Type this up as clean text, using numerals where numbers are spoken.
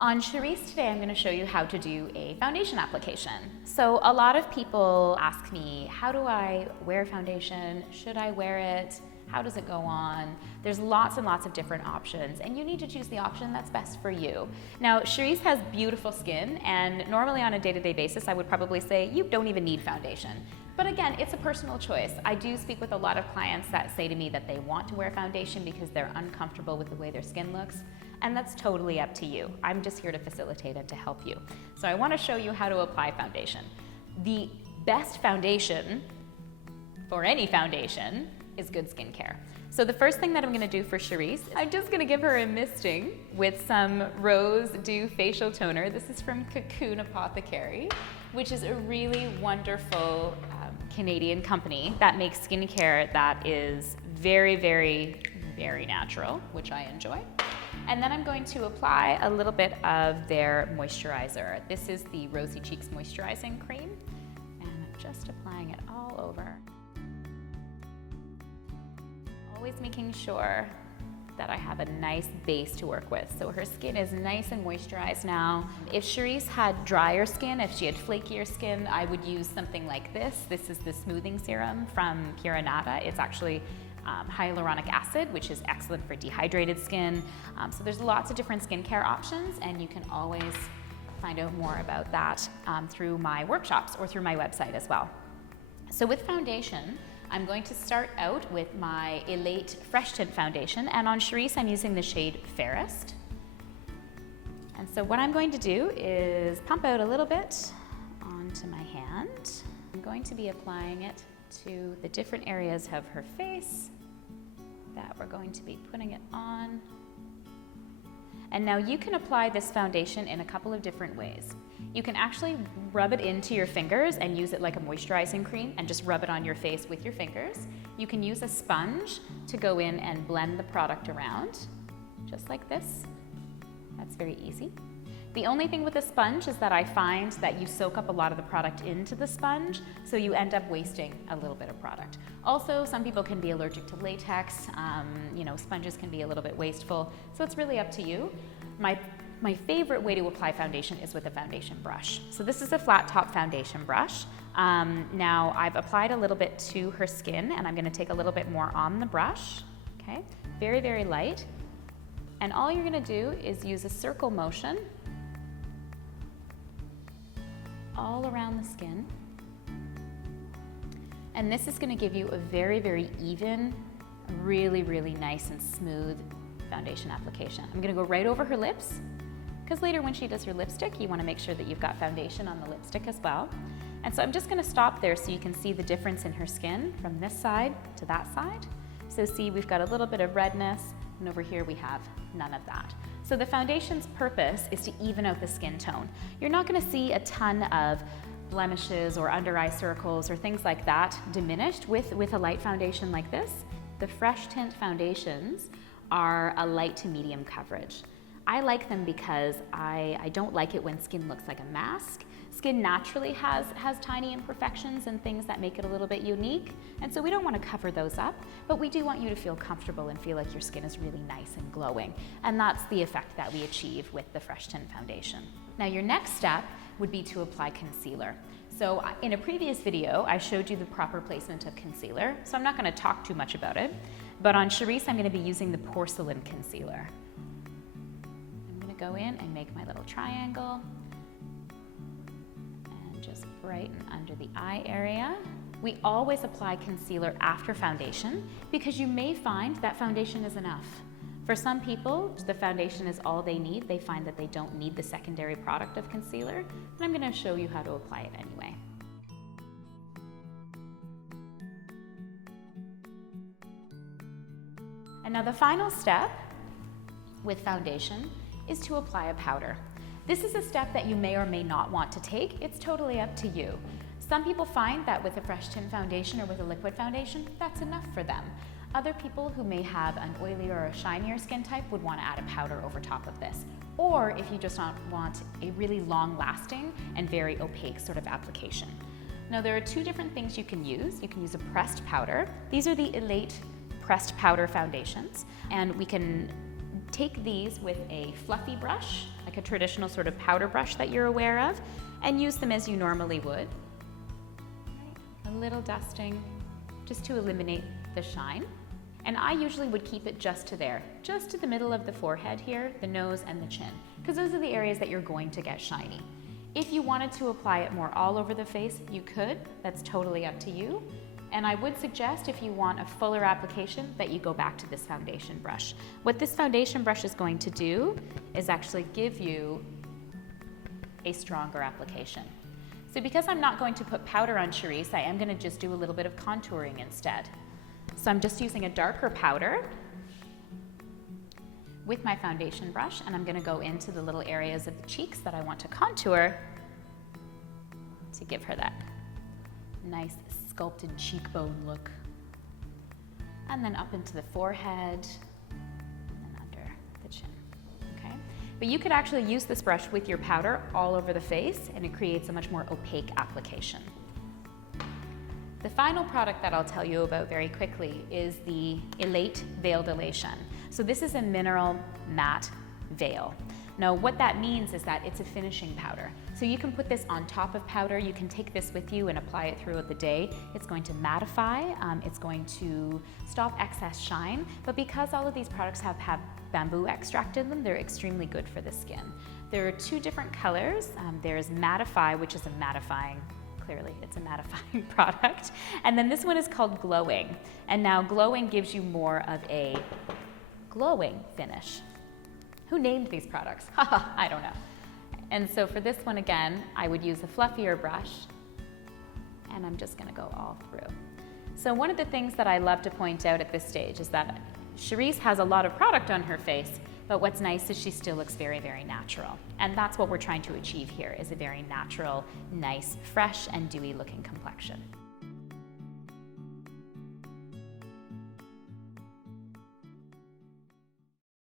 On Cherise today, I'm going to show you how to do a foundation application. So a lot of people ask me, how do I wear foundation? Should I wear it? How does it go on? There's lots and lots of different options, and you need to choose the option that's best for you. Now, Cherise has beautiful skin, and normally on a day-to-day basis, I would probably say you don't even need foundation. But again, it's a personal choice. I do speak with a lot of clients that say to me that they want to wear foundation because they're uncomfortable with the way their skin looks, and that's totally up to you. I'm just here to facilitate and to help you. So I want to show you how to apply foundation. The best foundation for any foundation is good skincare. So the first thing that I'm going to do for Cherise, I'm just going to give her a misting with some Rose Dew Facial Toner. This is from Cocoon Apothecary, which is a really wonderful Canadian company that makes skincare that is very, very, very natural, which I enjoy. And then I'm going to apply a little bit of their moisturizer. This is the Rosy Cheeks Moisturizing Cream, and I'm just applying it all over. Always making sure that I have a nice base to work with. So her skin is nice and moisturized now. If Cherise had drier skin, if she had flakier skin, I would use something like this. This is the smoothing serum from Purinata. It's actually hyaluronic acid, which is excellent for dehydrated skin. So there's lots of different skincare options, and you can always find out more about that through my workshops or through my website as well. So with foundation, I'm going to start out with my Elate Fresh Tint Foundation, and on Cherise I'm using the shade Fairest. And so what I'm going to do is pump out a little bit onto my hand. I'm going to be applying it to the different areas of her face that we're going to be putting it on. And now you can apply this foundation in a couple of different ways. You can actually rub it into your fingers and use it like a moisturizing cream and just rub it on your face with your fingers. You can use a sponge to go in and blend the product around, just like this. That's very easy. The only thing with a sponge is that I find that you soak up a lot of the product into the sponge, so you end up wasting a little bit of product. Also, some people can be allergic to latex. Sponges can be a little bit wasteful, so it's really up to you. My favorite way to apply foundation is with a foundation brush. So this is a flat top foundation brush. Now I've applied a little bit to her skin, and I'm going to take a little bit more on the brush. Okay, very, very light. And all you're going to do is use a circle motion all around the skin. And this is going to give you a very, very even, really, really nice and smooth foundation application. I'm going to go right over her lips, because later when she does her lipstick, you want to make sure that you've got foundation on the lipstick as well. And so I'm just going to stop there so you can see the difference in her skin from this side to that side. So see, we've got a little bit of redness, and over here we have none of that. So the foundation's purpose is to even out the skin tone. You're not going to see a ton of blemishes or under eye circles or things like that diminished with a light foundation like this. The Fresh Tint Foundations are a light to medium coverage. I like them because I don't like it when skin looks like a mask. Skin naturally has tiny imperfections and things that make it a little bit unique, and so we don't want to cover those up, but we do want you to feel comfortable and feel like your skin is really nice and glowing, and that's the effect that we achieve with the Fresh Tint Foundation. Now your next step would be to apply concealer. So in a previous video, I showed you the proper placement of concealer, so I'm not going to talk too much about it, but on Cherise I'm going to be using the Porcelain Concealer. I'm going to go in and make my little triangle, just brighten under the eye area. We always apply concealer after foundation because you may find that foundation is enough. For some people, the foundation is all they need. They find that they don't need the secondary product of concealer, and I'm going to show you how to apply it anyway. And now the final step with foundation is to apply a powder. This is a step that you may or may not want to take. It's totally up to you. Some people find that with a Fresh Tint Foundation or with a liquid foundation, that's enough for them. Other people who may have an oilier or a shinier skin type would want to add a powder over top of this. Or if you just want a really long-lasting and very opaque sort of application. Now there are two different things you can use. You can use a pressed powder. These are the Elate pressed powder foundations, and we can take these with a fluffy brush, like a traditional sort of powder brush that you're aware of, and use them as you normally would. A little dusting just to eliminate the shine. And I usually would keep it just to there, just to the middle of the forehead here, the nose and the chin, because those are the areas that you're going to get shiny. If you wanted to apply it more all over the face, you could. That's totally up to you. And I would suggest, if you want a fuller application, that you go back to this foundation brush. What this foundation brush is going to do is actually give you a stronger application. So because I'm not going to put powder on Cherise, I am going to just do a little bit of contouring instead. So I'm just using a darker powder with my foundation brush, and I'm going to go into the little areas of the cheeks that I want to contour to give her that nice sculpted cheekbone look. And then up into the forehead, and then under the chin, okay? But you could actually use this brush with your powder all over the face, and it creates a much more opaque application. The final product that I'll tell you about very quickly is the Elate Veil Dilation. So this is a mineral matte veil. Now what that means is that it's a finishing powder. So you can put this on top of powder, you can take this with you and apply it throughout the day. It's going to mattify, it's going to stop excess shine, but because all of these products have bamboo extract in them, they're extremely good for the skin. There are two different colors. There's Mattify, which is a mattifying, clearly it's a mattifying product. And then this one is called Glowing. And now Glowing gives you more of a glowing finish. Who named these products? I don't know. And so for this one again, I would use a fluffier brush, and I'm just gonna go all through. So one of the things that I love to point out at this stage is that Cherise has a lot of product on her face, but what's nice is she still looks very, very natural. And that's what we're trying to achieve here, is a very natural, nice, fresh, and dewy looking complexion.